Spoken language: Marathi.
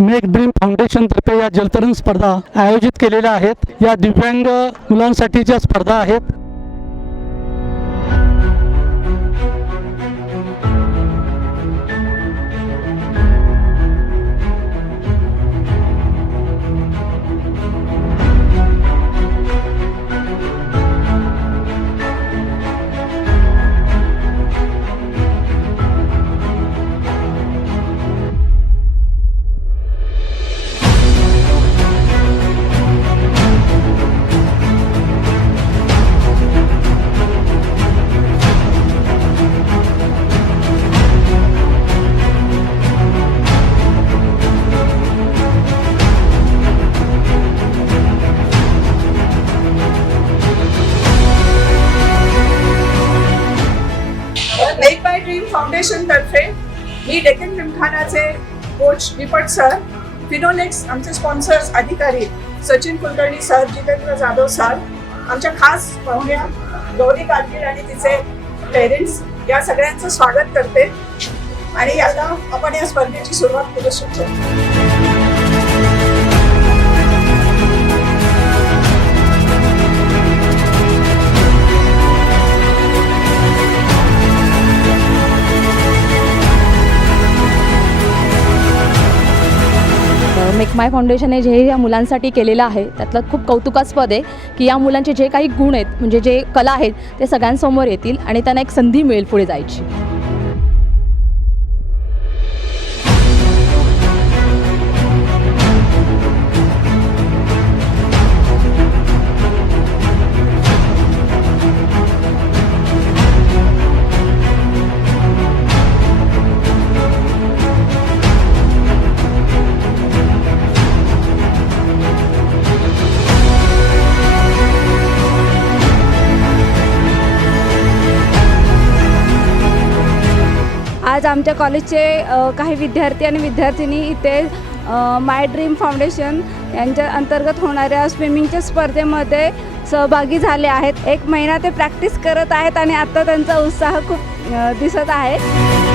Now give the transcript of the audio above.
मेक ड्रीम फाउंडेशनतर्फे या जलतरण स्पर्धा आयोजित केलेल्या आहेत। या दिव्यांग मुलांसाठीच्या स्पर्धा आहेत। मेक माय ड्रीम फाउंडेशन तर्फे मी डेक्कन जिमखानाचे कोच दीपक सर, फिनोलेक्स आमचे स्पॉन्सर्स अधिकारी सचिन कुलकर्णी सर, जितेंद्र जाधव सर, आमच्या खास पाहुण्या गौरी कारगिल आणि तिचे पेरेंट्स या सगळ्यांचं स्वागत करते आणि आता आपण या स्पर्धेची सुरुवात करू शकतो। मेक माय फाउंडेशन हे जे या मुलांसाठी केलेलं आहे त्यातलं खूप कौतुकास्पद आहे की या मुलांचे जे काही गुण आहेत, म्हणजे जे कला आहेत ते सगळ्यांसमोर येतील आणि त्यांना एक संधी मिळेल पुढे जायची। आज आमच्या कॉलेजचे काही विद्यार्थी आणि विद्यार्थिनी इथे माय ड्रीम फाउंडेशन यांच्या अंतर्गत होणाऱ्या स्विमिंगच्या स्पर्धेमध्ये सहभागी झाले आहेत। 1 महिना ते प्रॅक्टिस करत आहेत आणि आता त्यांचा उत्साह खूप दिसत आहे।